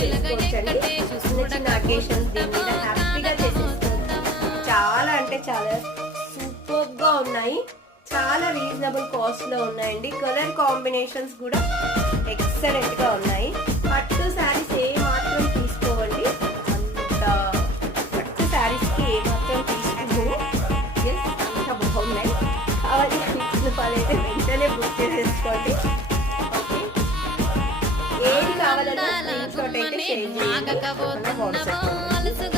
చేసుకోవచ్చండి. చిన్న చిన్న అకేషన్స్ దీని మీద హ్యాపీగా చేసేసుకోవచ్చు. చాలా అంటే చాలా సూపర్గా ఉన్నాయి. చాలా రీజనబుల్ కాస్ట్లో ఉన్నాయండి. కలర్ కాంబినేషన్స్ కూడా ఎక్సలెంట్గా ఉన్నాయి. పట్టు శారీస్ ఏ మాత్రం తీసుకోవండి, అంత పట్టు శారీస్కి ఏ మాత్రం తీసుకోవు. అంత బాగున్నాయి. కావాలి ఇచ్చిన వాళ్ళైతే వెంటనే బుక్ చేసేసుకోండి. ఓకే, ఏది కావాలన్నా స్క్రీన్ షాట్ అయితే షేర్ చేయండి.